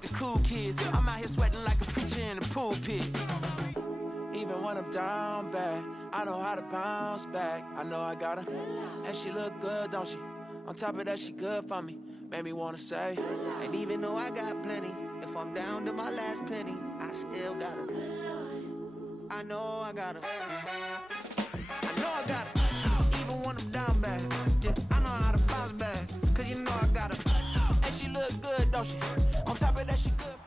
with the cool kids. I'm out here sweating like a preacher in the pulpit. Even when I'm down bad, I know how to bounce back. I know I got her, and she look good, don't she? On top of that, she good for me. Made me wanna say, and even though I got plenty, if I'm down to my last penny, I still got her. I know I got her. I know I got her. Even when I'm down bad, yeah, I know how to bounce back. Cause you know I got her, and she look good, don't she? On top of that, she good.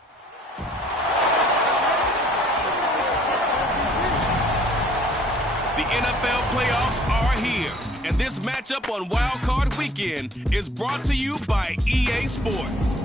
The NFL playoffs are here, and this matchup on Wild Card Weekend is brought to you by EA Sports.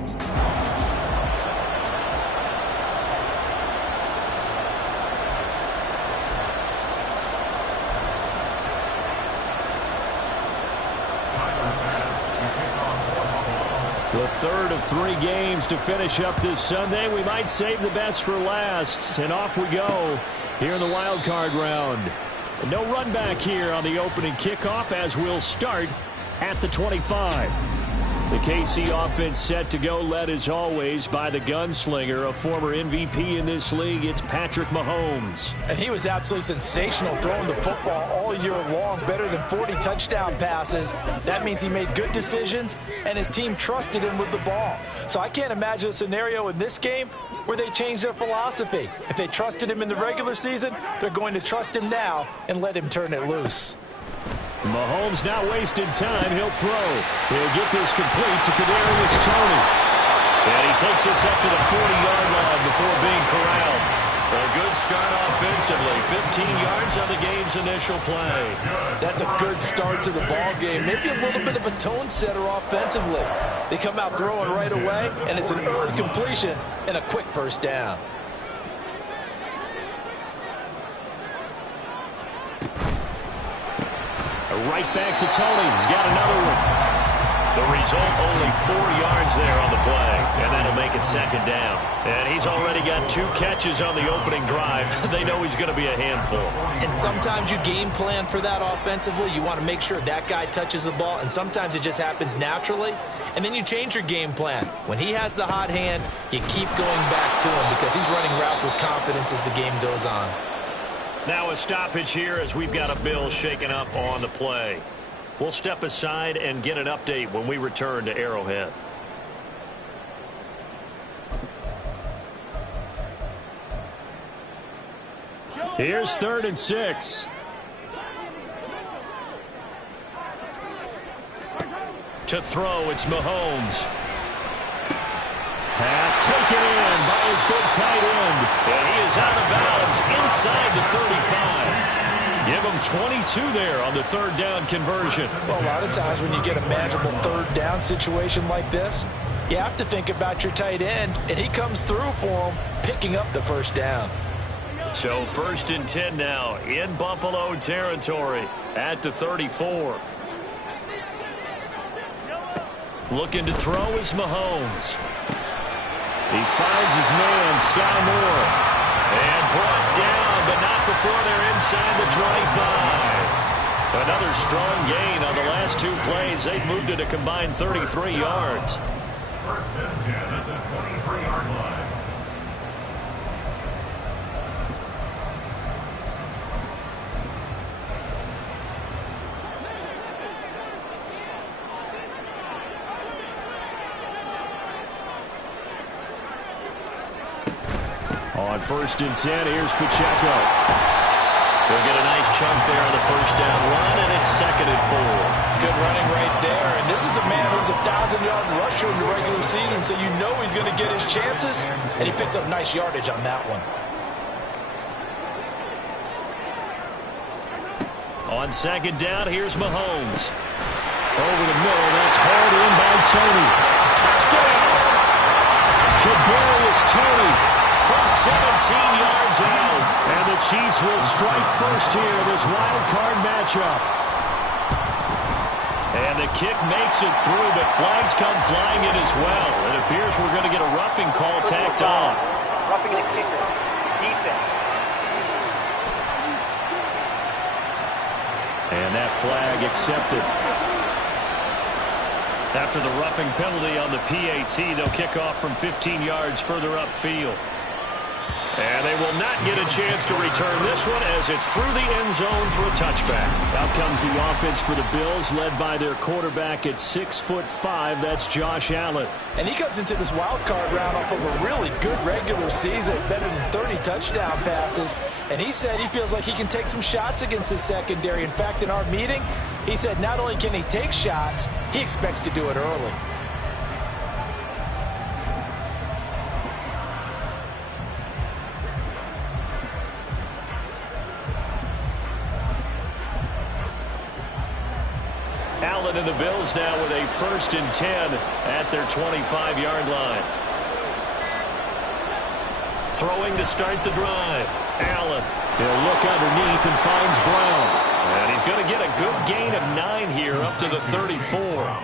The third of 3 games to finish up this Sunday. We might save the best for last, and off we go here in the wild card round. No run back here on the opening kickoff as we'll start at the 25. The KC offense set to go, led as always by the gunslinger, a former MVP in this league. It's Patrick Mahomes. And he was absolutely sensational throwing the football all year long, better than 40 touchdown passes. That means he made good decisions, and his team trusted him with the ball. So I can't imagine a scenario in this game where they change their philosophy. If they trusted him in the regular season, they're going to trust him now and let him turn it loose. Mahomes not wasting time. He'll throw. He'll get this complete to Kadarius Toney. And he takes this up to the 40-yard line before being corralled. A good start offensively. 15 yards on the game's initial play. That's a good start to the ball game. Maybe a little bit of a tone setter offensively. They come out throwing right away, and it's an early completion and a quick first down. Right back to Toney. He's got another one. The result, only 4 yards there on the play, and that'll make it second down. And he's already got 2 catches on the opening drive. They know he's going to be a handful. And sometimes you game plan for that offensively. You want to make sure that guy touches the ball, and sometimes it just happens naturally. And then you change your game plan. When he has the hot hand, you keep going back to him because he's running routes with confidence as the game goes on. Now a stoppage here as we've got a Bill shaken up on the play. We'll step aside and get an update when we return to Arrowhead. Here's 3rd and 6. To throw, it's Mahomes. Pass taken in by his big tight end. And he is out of bounds inside the 35. Give him 22 there on the 3rd down conversion. Well, a lot of times when you get a manageable 3rd down situation like this, you have to think about your tight end, and he comes through for him, picking up the 1st down. So 1st and 10 now in Buffalo territory at the 34. Looking to throw is Mahomes. He finds his man, Sky Moore. And brought down, but not before they're inside the 25. Another strong gain on the last 2 plays. They've moved it a combined 33 yards. 1st and 10 at the 23-yard line. On 1st and 10, here's Pacheco. They'll get a nice chunk there on the 1st down run, and it's 2nd and 4. Good running right there. And this is a man who's a 1,000-yard rusher in the regular season, so you know he's going to get his chances, and he picks up nice yardage on that one. On 2nd down, here's Mahomes. Over the middle, that's hauled in by Toney. Touchdown! Kadarius Toney from 17 yards out. And the Chiefs will strike first here in this wild card matchup. And the kick makes it through, but flags come flying in as well. It appears we're going to get a roughing call tacked on. Roughing the kicker. Defense. And that flag accepted. After the roughing penalty on the PAT, they'll kick off from 15 yards further upfield. And they will not get a chance to return this one as it's through the end zone for a touchback. Out comes the offense for the Bills, led by their quarterback at 6'5". That's Josh Allen. And he comes into this wild card round off of a really good regular season, better than 30 touchdown passes. And he said he feels like he can take some shots against his secondary. In fact, in our meeting, he said not only can he take shots, he expects to do it early. Allen and the Bills now with a 1st and 10 at their 25-yard line. Throwing to start the drive. Allen. He'll look underneath and finds Brown. And he's going to get a good gain of 9 here up to the 34.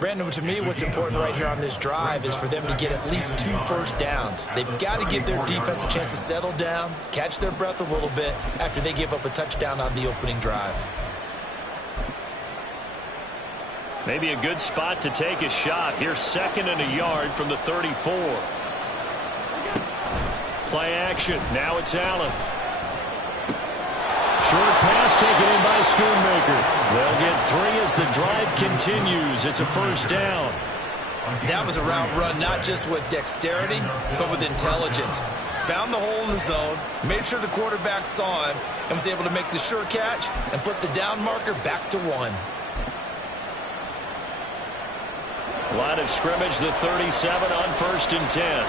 Brandon, to me, what's important right here on this drive is for them to get at least 2 first downs. They've got to give their defense a chance to settle down, catch their breath a little bit after they give up a touchdown on the opening drive. Maybe a good spot to take a shot. Here's 2nd and a yard from the 34. Play action. Now it's Allen. Short pass taken in by Schoonmaker. They'll get 3 as the drive continues. It's a 1st down. That was a route run not just with dexterity, but with intelligence. Found the hole in the zone, made sure the quarterback saw him, and was able to make the sure catch and flip the down marker back to 1. Line of scrimmage, the 37 on 1st and 10.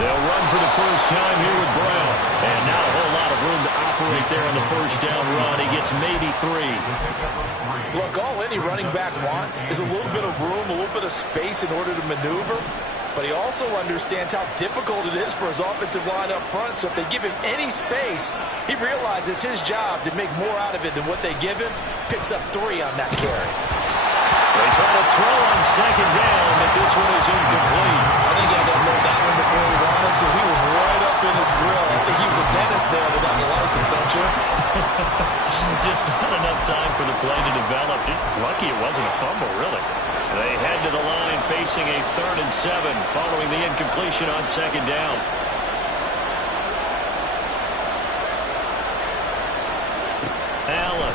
They'll run for the first time here with Brown. And not a whole lot of room to operate there on the 1st down run. He gets maybe 3. Look, all any running back wants is a little bit of room, a little bit of space in order to maneuver. But he also understands how difficult it is for his offensive line up front. So if they give him any space, he realizes his job to make more out of it than what they give him. Picks up 3 on that carry. They try to throw on 2nd down, but this one is incomplete. I think he had to unload that one before he wanted to. He was right up in his grill. I think he was a dentist there without a license, don't you? Just not enough time for the play to develop. Just lucky it wasn't a fumble, really. They head to the line facing a 3rd and 7 following the incompletion on 2nd down. Allen.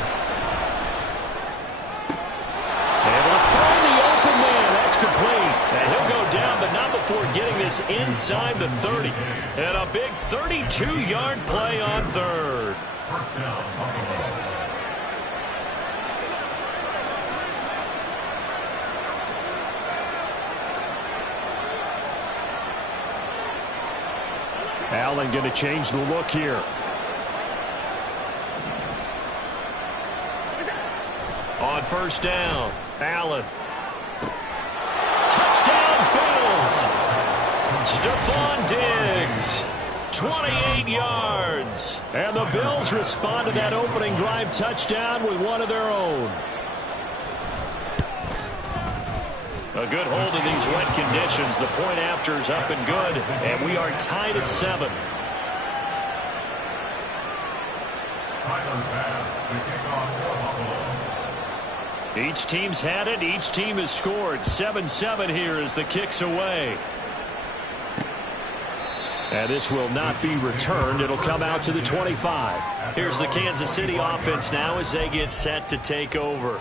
Able to find the open man. That's complete. And he'll go down, but not before getting this inside the 30. And a big 32-yard play on 3rd. First down, Buffalo. Allen going to change the look here. On 1st down, Allen. Touchdown, Bills. Stephon Diggs. 28 yards. And the Bills respond to that opening drive touchdown with one of their own. A good hold in these wet conditions. The point after is up and good. And we are tied at 7. Tyler Bass, the kickoff for Buffalo. Each team's had it. Each team has scored. 7-7 here as the kick's away. And this will not be returned. It'll come out to the 25. Here's the Kansas City offense now as they get set to take over.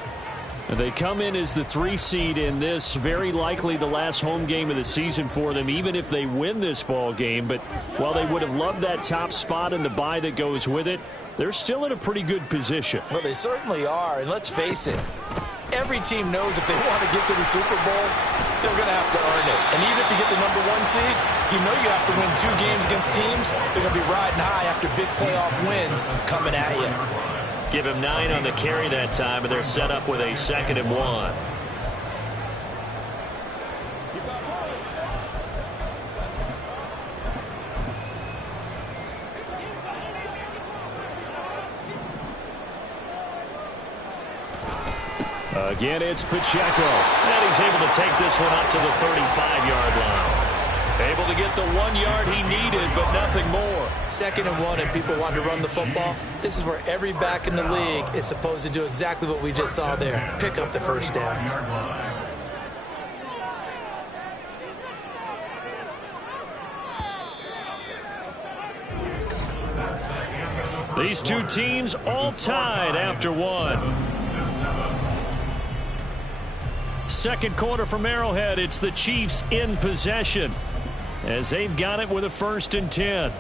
They come in as the 3 seed in this, very likely the last home game of the season for them, even if they win this ball game. But while they would have loved that top spot and the bye that goes with it, they're still in a pretty good position. Well, they certainly are. And let's face it, every team knows if they want to get to the Super Bowl, they're going to have to earn it. And even if you get the number 1 seed, you know you have to win 2 games against teams. They're going to be riding high after big playoff wins coming at you. Give him 9 on the carry that time, and they're set up with a 2nd and 1. Again, it's Pacheco. And he's able to take this one up to the 35-yard line. Able to get the 1 yard he needed, but nothing more. 2nd and 1, and people want to run the football. This is where every back in the league is supposed to do exactly what we just saw there. Pick up the first down. These two teams all tied after 1. Second quarter from Arrowhead. It's the Chiefs in possession as they've got it with a 1st and 10.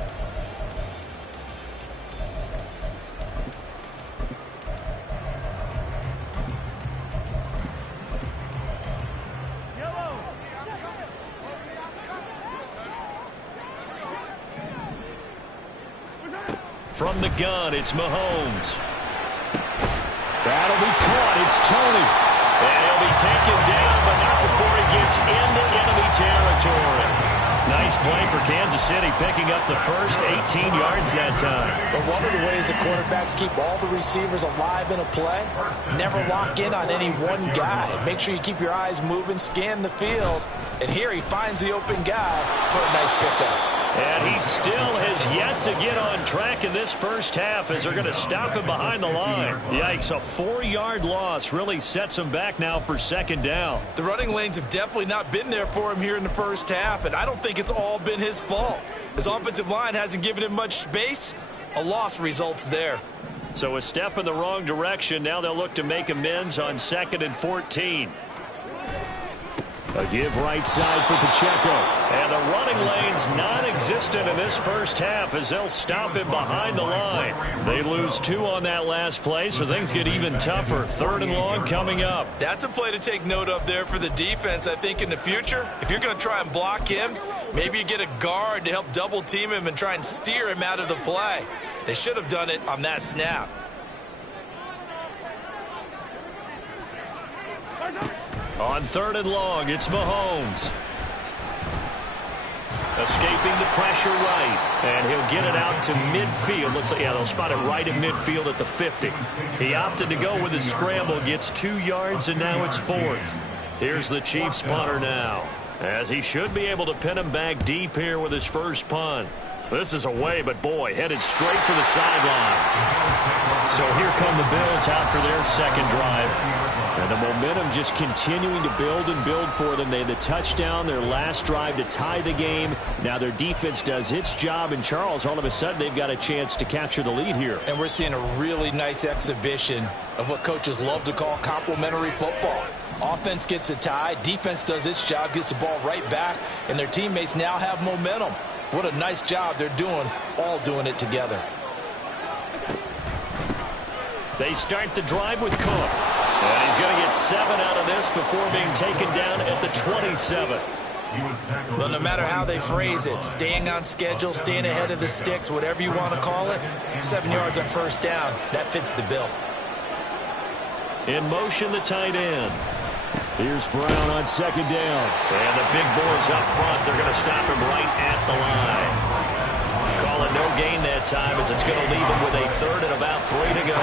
From the gun, it's Mahomes. That'll be caught. It's Tony. And he'll be taken down, but not before he gets into enemy territory. Nice play for Kansas City, picking up the first 18 yards that time. But one of the ways the quarterbacks keep all the receivers alive in a play, never lock in on any one guy. Make sure you keep your eyes moving, scan the field. And here he finds the open guy for a nice pickup. And he still has yet to get on track in this first half as they're going to stop him behind the line. Yikes, a 4-yard loss really sets him back now for 2nd down. The running lanes have definitely not been there for him here in the first half, and I don't think it's all been his fault. His offensive line hasn't given him much space. A loss results there. So a step in the wrong direction. Now they'll look to make amends on 2nd and 14. A give right side for Pacheco. And the running lane's non-existent in this first half as they'll stop him behind the line. They lose 2 on that last play, so things get even tougher. 3rd and long coming up. That's a play to take note of there for the defense, I think, in the future. If you're going to try and block him, maybe you get a guard to help double team him and try and steer him out of the play. They should have done it on that snap. On 3rd and long, it's Mahomes. Escaping the pressure right. And he'll get it out to midfield. Looks like, yeah, they'll spot it right at midfield at the 50. He opted to go with his scramble, gets 2 yards, and now it's 4th. Here's the Chiefs punter now, as he should be able to pin him back deep here with his first punt. This is away, but boy, headed straight for the sidelines. So here come the Bills out for their 2nd drive. And the momentum just continuing to build and build for them. They had the touchdown, their last drive to tie the game. Now their defense does its job, and Charles, all of a sudden, they've got a chance to capture the lead here. And we're seeing a really nice exhibition of what coaches love to call complementary football. Offense gets a tie, defense does its job, gets the ball right back, and their teammates now have momentum. What a nice job they're doing, all doing it together. They start the drive with Cook. And he's going to get 7 out of this before being taken down at the 27. Well, no matter how they phrase it, staying on schedule, staying ahead of the sticks, whatever you want to call it, 7 yards on 1st down, that fits the bill. In motion, the tight end. Here's Brown on 2nd down. And the big boys up front, they're going to stop him right at the line. Call it no gain that time as it's going to leave him with a 3rd and about 3 to go.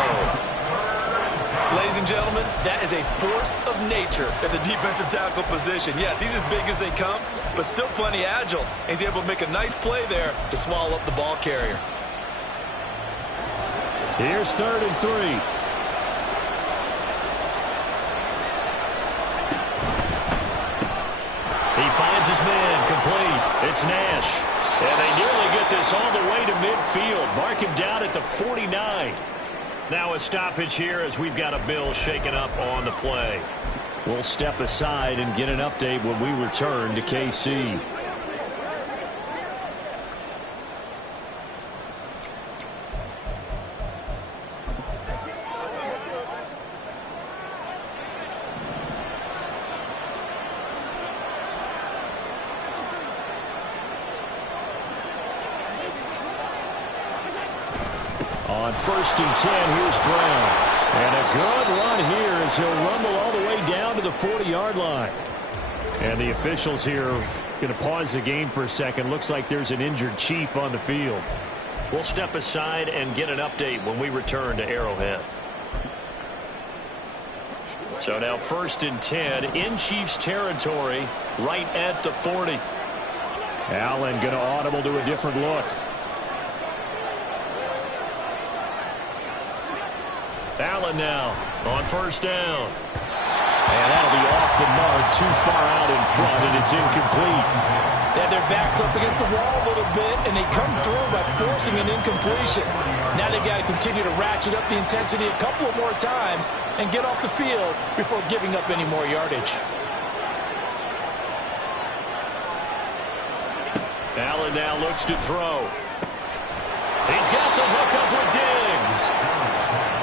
Ladies and gentlemen, that is a force of nature at the defensive tackle position. Yes, he's as big as they come, but still plenty agile. He's able to make a nice play there to swallow up the ball carrier. Here's 3rd and 3. He finds his man complete. It's Nash. And they nearly get this all the way to midfield. Mark him down at the 49. Now a stoppage here as we've got a Bill shaken up on the play. We'll step aside and get an update when we return to KC. On 1st and 10, here's Brown. And a good run here as he'll rumble all the way down to the 40-yard line. And the officials here going to pause the game for a second. Looks like there's an injured Chief on the field. We'll step aside and get an update when we return to Arrowhead. So now 1st and 10 in Chiefs territory right at the 40. Allen going to audible to a different look. Allen now on first down. And that'll be off the mark, too far out in front, and it's incomplete. They had their backs up against the wall a little bit, and they come through by forcing an incompletion. Now they've got to continue to ratchet up the intensity a couple of more times and get off the field before giving up any more yardage. Allen now looks to throw. He's got the hook up with Diggs.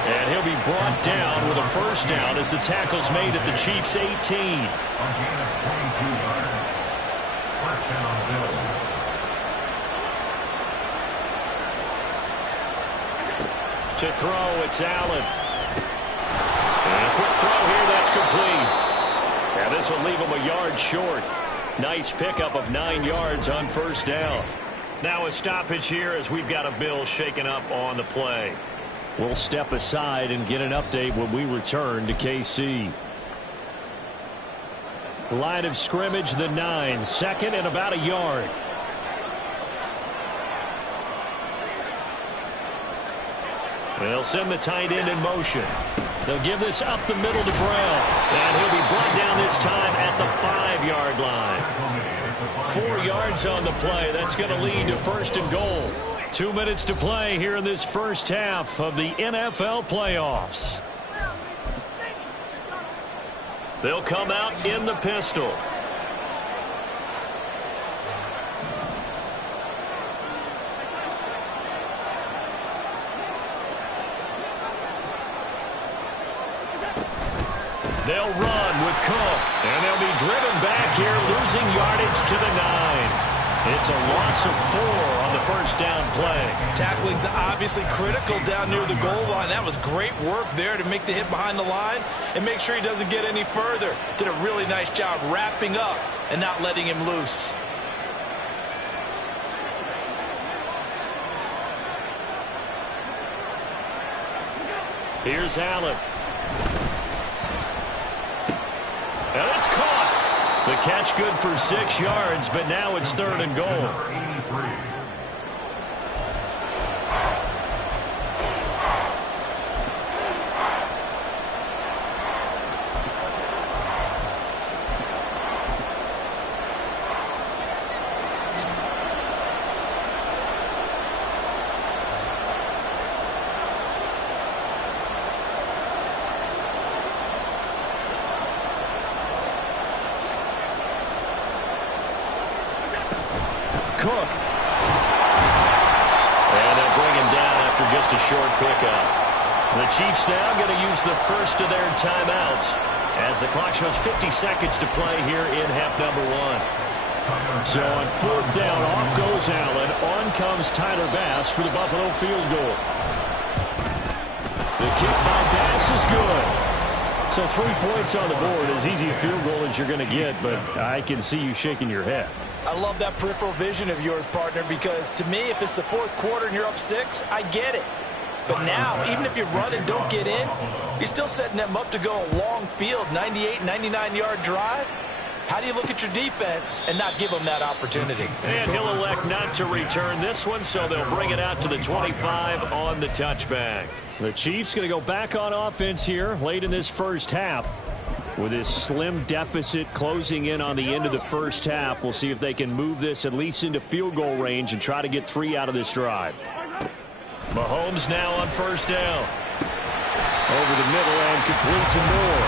And he'll be brought down with a first down as the tackle's made at the Chiefs' 18. First down, Bills. To throw, it's Allen. And a quick throw here, that's complete. Now this will leave him a yard short. Nice pickup of 9 yards on first down. Now a stoppage here as we've got a Bill shaken up on the play. We'll step aside and get an update when we return to KC. Line of scrimmage, the 9. Second and about a yard. They'll send the tight end in motion. They'll give this up the middle to Brown. And he'll be brought down this time at the 5-yard line. 4 yards on the play. That's going to lead to first and goal. 2 minutes to play here in this first half of the NFL playoffs. They'll come out in the pistol. They'll run with Cook, and they'll be driven back here, losing yardage to the 9. It's a loss of 4 on the first down play. Tackling's obviously critical down near the goal line. That was great work there to make the hit behind the line and make sure he doesn't get any further. Did a really nice job wrapping up and not letting him loose. Here's Allen. And it's caught. The catch good for 6 yards, but now it's third and goal. Cook. And they'll bring him down after just a short pickup. The Chiefs now going to use the first of their timeouts as the clock shows 50 seconds to play here in half number 1. So on fourth down, off goes Allen. On comes Tyler Bass for the Buffalo field goal. The kick by Bass is good. So 3 points on the board, as easy a field goal as you're going to get, but I can see you shaking your head. I love that peripheral vision of yours, partner, because to me, if it's the fourth quarter and you're up 6, I get it. But now, even if you run and don't get in, you're still setting them up to go a long field, 98, 99-yard drive. How do you look at your defense and not give them that opportunity? And he'll elect not to return this one, so they'll bring it out to the 25 on the touchback. The Chiefs going to go back on offense here late in this first half. With this slim deficit closing in on the end of the first half, we'll see if they can move this at least into field goal range and try to get 3 out of this drive. Mahomes now on first down. Over the middle and complete to Moore.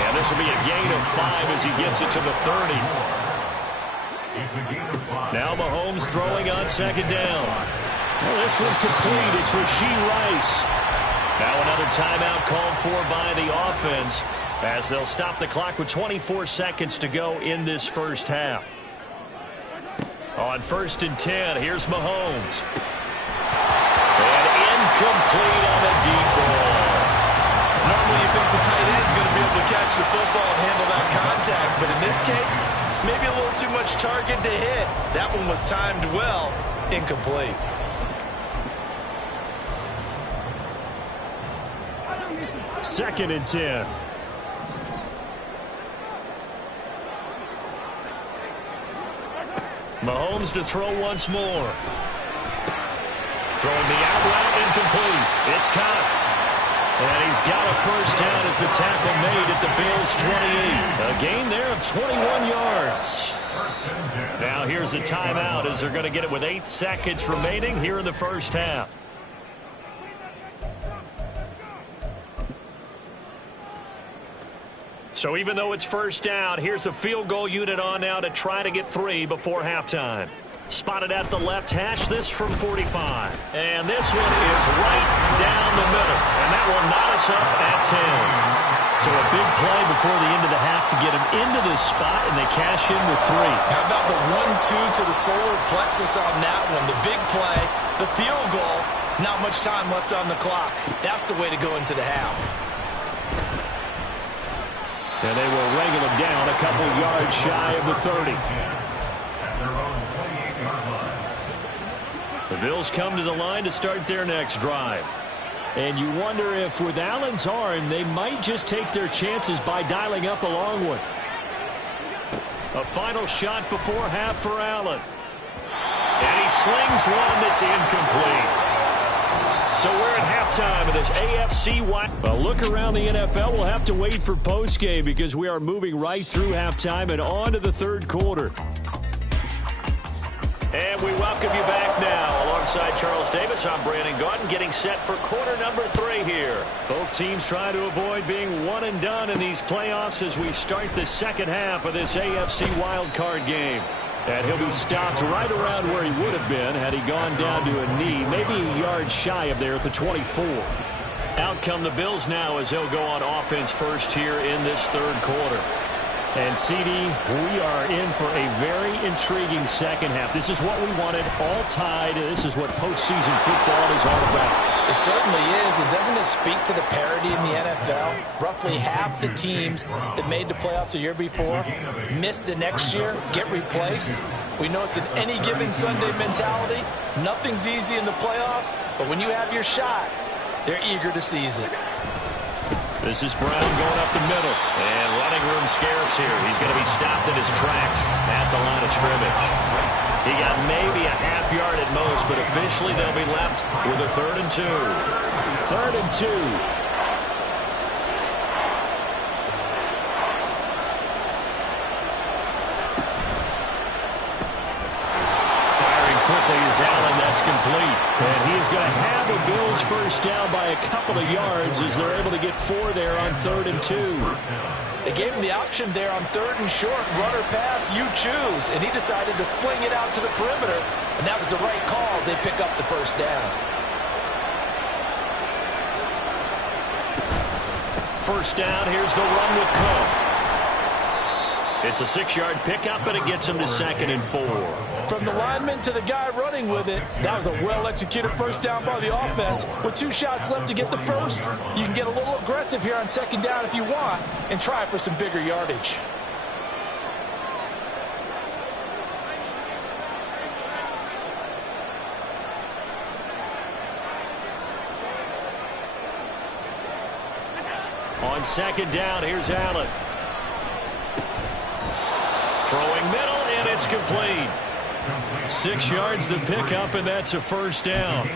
And this will be a gain of 5 as he gets it to the 30. Now Mahomes throwing on second down. Well, this one complete. It's Rashee Rice. Now another timeout called for by the offense, as they'll stop the clock with 24 seconds to go in this first half. On first and 10, here's Mahomes. And incomplete on the deep ball. Normally you think the tight end's going to be able to catch the football and handle that contact, but in this case, maybe a little too much target to hit. That one was timed well, incomplete. Second and 10. Mahomes to throw once more. Throwing the out route, incomplete. It's Cox. And he's got a first down as the tackle made at the Bills' 28. A gain there of 21 yards. Now here's a timeout as they're going to get it with 8 seconds remaining here in the first half. So even though it's first down, here's the field goal unit on now to try to get 3 before halftime. Spotted at the left hash, this from 45. And this one is right down the middle. And that will knot us up at 10. So a big play before the end of the half to get him into this spot, and they cash in with 3. How about the 1-2 to the solar plexus on that one? The big play, the field goal, not much time left on the clock. That's the way to go into the half. And they will wrangle him down a couple yards shy of the 30. The Bills come to the line to start their next drive. And you wonder if with Allen's arm, they might just take their chances by dialing up a long one. A final shot before half for Allen. And he slings one that's incomplete. So we're at halftime of this AFC West. A look around the NFL. We'll have to wait for postgame because we are moving right through halftime and on to the third quarter. And we welcome you back now. Alongside Charles Davis, I'm Brandon Gaudin, getting set for quarter number 3 here. Both teams trying to avoid being one and done in these playoffs as we start the second half of this AFC wildcard game. And he'll be stopped right around where he would have been had he gone down to a knee, maybe a yard shy of there at the 24. Out come the Bills now as they'll go on offense first here in this third quarter. And, CD, we are in for a very intriguing second half. This is what we wanted, all tied. This is what postseason football is all about. It certainly is. And doesn't it speak to the parity in the NFL? Roughly half the teams that made the playoffs the year before miss the next year, get replaced. We know it's an any given Sunday mentality. Nothing's easy in the playoffs, but when you have your shot, they're eager to seize it. This is Brown going up the middle, and running room scarce here. He's going to be stopped in his tracks at the line of scrimmage. He got maybe a half yard at most, but officially they'll be left with a 3rd and 2. 3rd and 2. Quickly is Allen, that's complete. And he is going to have a Bills first down by a couple of yards as they're able to get 4 there on 3rd and 2. They gave him the option there on 3rd and short, run or pass, you choose. And he decided to fling it out to the perimeter, and that was the right call as they pick up the first down. First down, here's the run with Cook. It's a 6-yard pickup, and it gets him to 2nd and 4. From the lineman to the guy running with it, that was a well-executed first down by the offense. With 2 shots left to get the first, you can get a little aggressive here on 2nd down if you want and try for some bigger yardage. On 2nd down, here's Allen. Throwing middle, and it's complete. 6 yards the pickup, and that's a first down.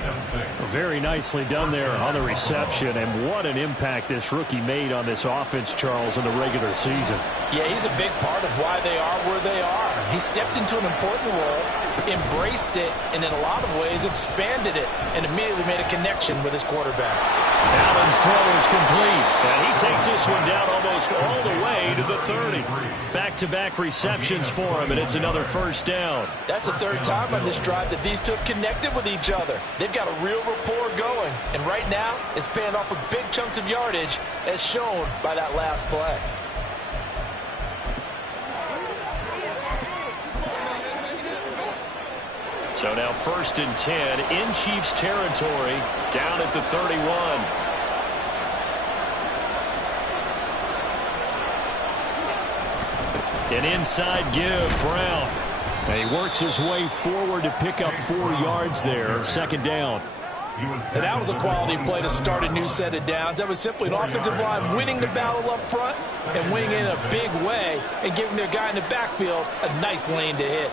Very nicely done there on the reception, and what an impact this rookie made on this offense, Charles, in the regular season. Yeah, he's a big part of why they are where they are. He stepped into an important role, embraced it, and in a lot of ways expanded it, and immediately made a connection with his quarterback. Allen's throw is complete, and he takes this one down almost all the way to the 30. Back-to-back receptions for him, and it's another first down. That's the 3rd time on this drive that these 2 have connected with each other. They've got a real rapport going, and right now it's paying off with big chunks of yardage as shown by that last play. So now 1st and 10 in Chiefs territory, down at the 31. An inside give, Brown. And he works his way forward to pick up 4 yards there, 2nd down. And that was a quality play to start a new set of downs. That was simply an offensive line winning the battle up front and winning in a big way and giving their guy in the backfield a nice lane to hit.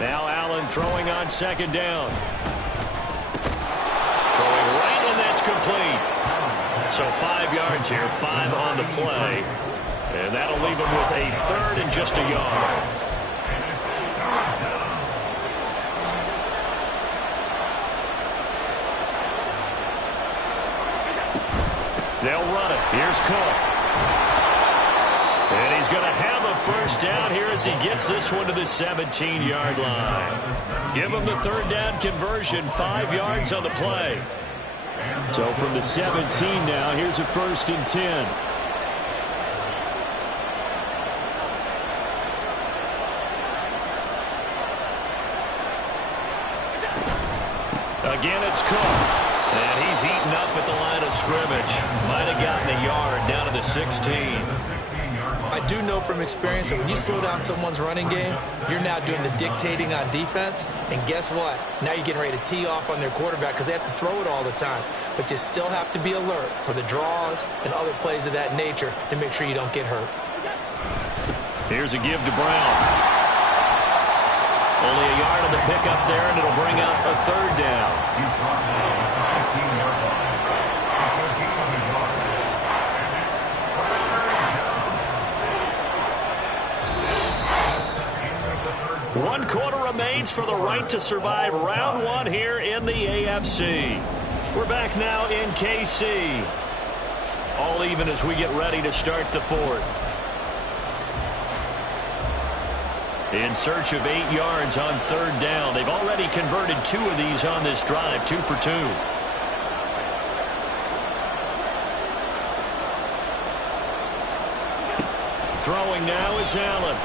Now Allen throwing on second down. Throwing right, and that's complete. So 5 yards here, 5 on the play. And that'll leave him with a third and just a yard. They'll run it. Here's Cook. And he's going to have a first down here as he gets this one to the 17-yard line. Give him the third down conversion, 5 yards on the play. So from the 17 now, here's a 1st and 10. Again, it's Cook. And he's heating up at the line of scrimmage. Might have gotten a yard down to the 16. I do know from experience that when you slow down someone's running game, you're now doing the dictating on defense. And guess what? Now you're getting ready to tee off on their quarterback because they have to throw it all the time. But you still have to be alert for the draws and other plays of that nature to make sure you don't get hurt. Here's a give to Brown. Only a yard on the pickup there, and it'll bring up a third down. One quarter remains for the right to survive round 1 here in the AFC. We're back now in KC. All even as we get ready to start the 4th. In search of 8 yards on third down. They've already converted 2 of these on this drive, 2 for 2. Throwing now is Allen.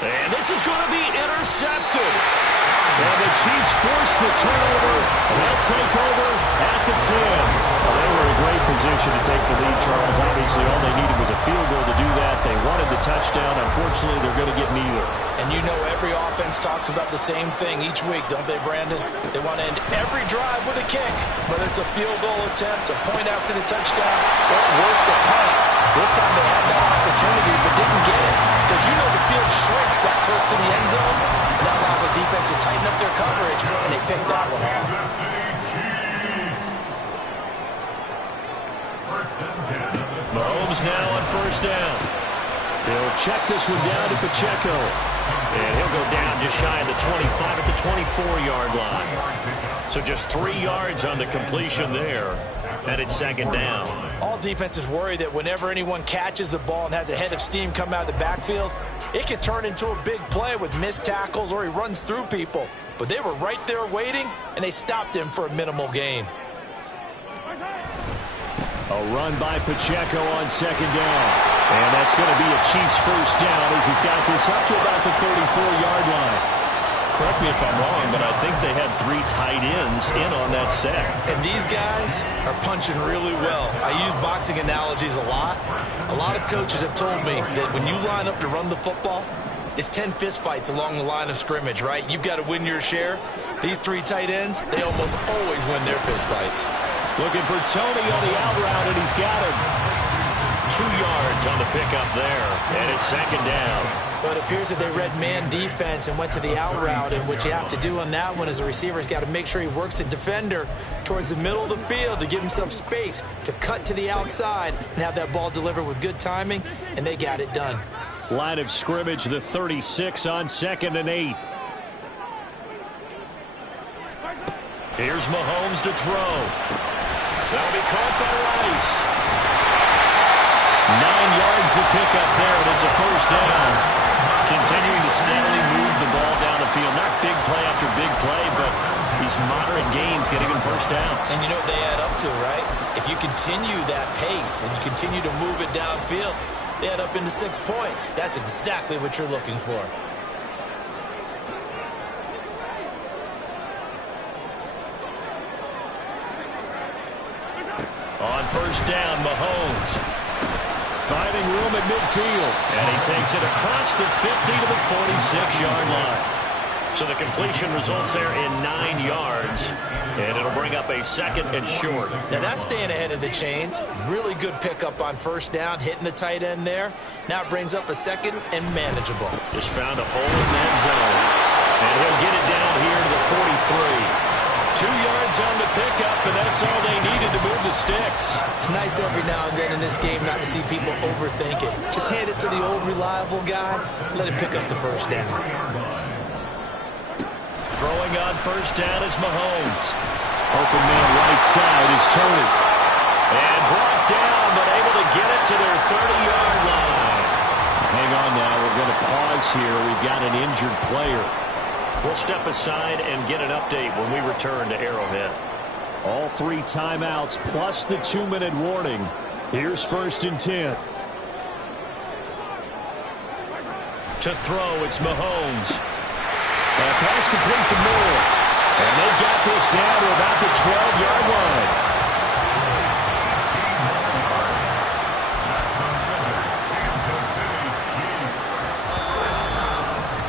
And this is going to be intercepted. And the Chiefs force the turnover. They'll take over at the 10. Well, they were in a great position to take the lead, Charles. Obviously, all they needed was a field goal to do that. They wanted the touchdown. Unfortunately, they're going to get neither. And you know every offense talks about the same thing each week, don't they, Brandon? They want to end every drive with a kick, whether it's a field goal attempt, a point after the touchdown, or worse, a punt. This time they had that opportunity but didn't get it because you know the field shrinks that close to the end zone, and that allows the defense to tighten up their coverage, and they picked that one off. Mahomes now on first down. He'll check this one down to Pacheco. And he'll go down just shy of the 25 at the 24-yard line. So just 3 yards on the completion there. And it's second down. All defenses worry that whenever anyone catches the ball and has a head of steam come out of the backfield, it could turn into a big play with missed tackles or he runs through people. But they were right there waiting, and they stopped him for a minimal gain. A run by Pacheco on second down. And that's going to be a Chiefs first down as he's got this up to about the 34-yard line. Correct me if I'm wrong, but I think they had 3 tight ends in on that set. And these guys are punching really well. I use boxing analogies a lot. A lot of coaches have told me that when you line up to run the football, it's 10 fistfights along the line of scrimmage, right? You've got to win your share. These 3 tight ends, they almost always win their fistfights. Looking for Tony on the out route, and he's got him. 2 yards on the pickup there, and it's second down. But it appears that they read man defense and went to the out route, and what you have to do on that one is a receiver's got to make sure he works the defender towards the middle of the field to give himself space to cut to the outside and have that ball delivered with good timing, and they got it done. Line of scrimmage, the 36 on 2nd and 8. Here's Mahomes to throw. That'll be caught by Rice. 9 yards to pick up there, and it's a first down. Continuing to steadily move the ball down the field. Not big play after big play, but these moderate gains getting him first downs. And you know what they add up to, right? If you continue that pace and you continue to move it downfield, they add up into 6 points. That's exactly what you're looking for. On first down, Mahomes finding room at midfield. And he takes it across the 50 to the 46-yard line. So the completion results there in 9 yards. And it'll bring up a 2nd and short. Now that's staying ahead of the chains. Really good pickup on first down, hitting the tight end there. Now it brings up a 2nd and manageable. Just found a hole in that zone. And he'll get it down here to the 43. 2 yards on the pickup, and that's all they needed to move the sticks. It's nice every now and then in this game not to see people overthink it. Just hand it to the old reliable guy. Let him pick up the first down. Throwing on first down is Mahomes. Open man right side is Tony. And brought down, but able to get it to their 30-yard line. Hang on now. We're going to pause here. We've got an injured player. We'll step aside and get an update when we return to Arrowhead. All 3 timeouts plus the 2-minute warning. Here's 1st and 10. To throw, it's Mahomes. Pass complete to Moore. And they've got this down to about the 12-yard line.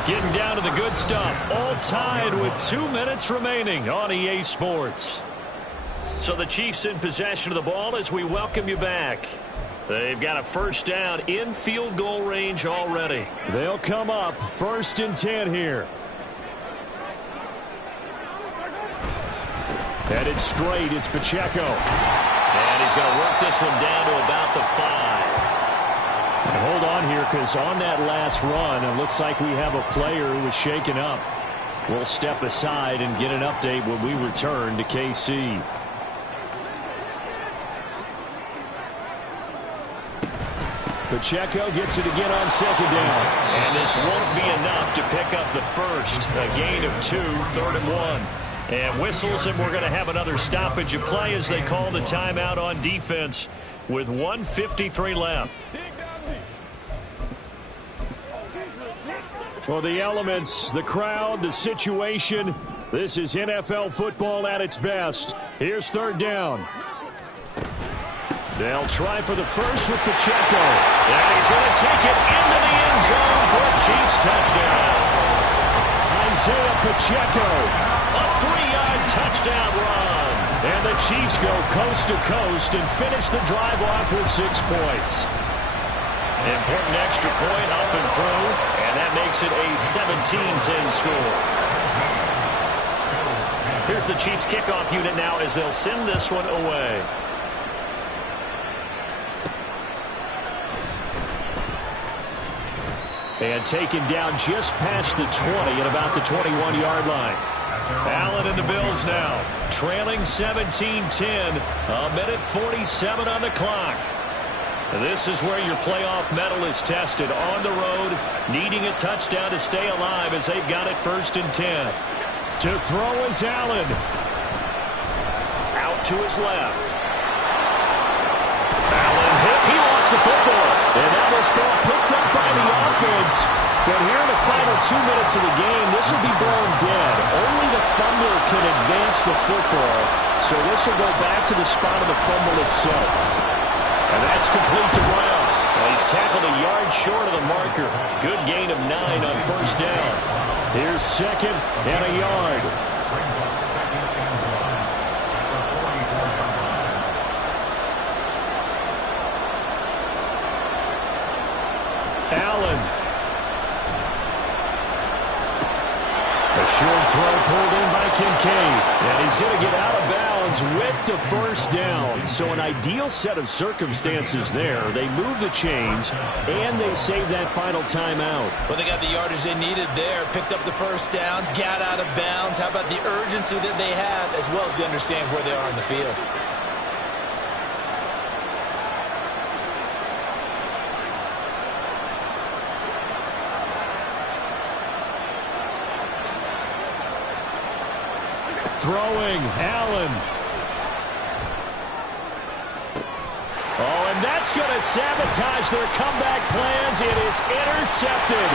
Getting down to the good stuff. All tied with 2 minutes remaining on EA Sports. So the Chiefs in possession of the ball as we welcome you back. They've got a first down in field goal range already. They'll come up 1st and 10 here. Headed straight, it's Pacheco. And he's going to work this one down to about the 5. And hold on here, because on that last run, it looks like we have a player who was shaken up. We'll step aside and get an update when we return to KC. Pacheco gets it again on 2nd down. And this won't be enough to pick up the first. A gain of 2, 3rd and 1. And whistles, and we're going to have another stoppage of play as they call the timeout on defense with 1:53 left. Well, the elements, the crowd, the situation, this is NFL football at its best. Here's 3rd down. They'll try for the first with Pacheco. And he's going to take it into the end zone for a Chiefs touchdown. Isaiah Pacheco, a 3-yard touchdown run. And the Chiefs go coast to coast and finish the drive off with 6 points. Important extra point up and through, and that makes it a 17-10 score. Here's the Chiefs kickoff unit now as they'll send this one away. And taken down just past the 20 at about the 21-yard line. Allen and the Bills now, trailing 17-10, a minute 47 on the clock. This is where your playoff medal is tested on the road, needing a touchdown to stay alive as they've got it 1st and 10. To throw is Allen. Out to his left. Allen hit. He lost the football. And now this ball picked up by the offense. But here in the final 2 minutes of the game, this will be blown dead. Only the fumbler can advance the football. So this will go back to the spot of the fumble itself. And that's complete to Brown. Well, he's tackled a yard short of the marker. Good gain of 9 on 1st down. Here's 2nd and a yard. Allen. A short throw pulled in by Kincaid. And he's going to get out of bounds with the 1st down. So an ideal set of circumstances there. They move the chains, and they save that final timeout. Well, they got the yardage they needed there. Picked up the 1st down, got out of bounds. How about the urgency that they have, as well as they understand where they are in the field? Throwing, Allen. Oh, and that's going to sabotage their comeback plans. It is intercepted.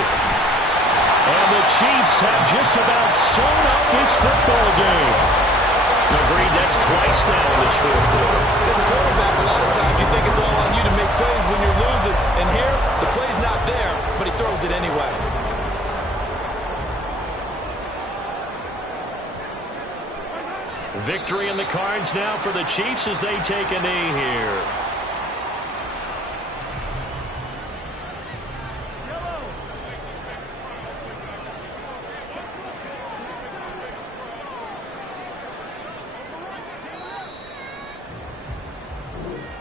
And the Chiefs have just about sewn up this football game. Agreed, that's twice now in this 4th quarter. As a quarterback, a lot of times you think it's all on you to make plays when you're losing. And here, the play's not there, but he throws it anyway. Victory in the cards now for the Chiefs as they take a knee here.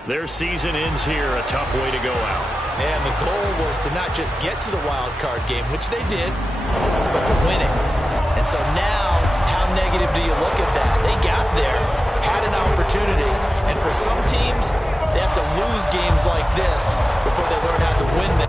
Their season ends here. A tough way to go out. And the goal was to not just get to the wild card game, which they did, but to win it. And so now, how negative do you look at that? They got there, had an opportunity, and for some teams, they have to lose games like this before they learn how to win them.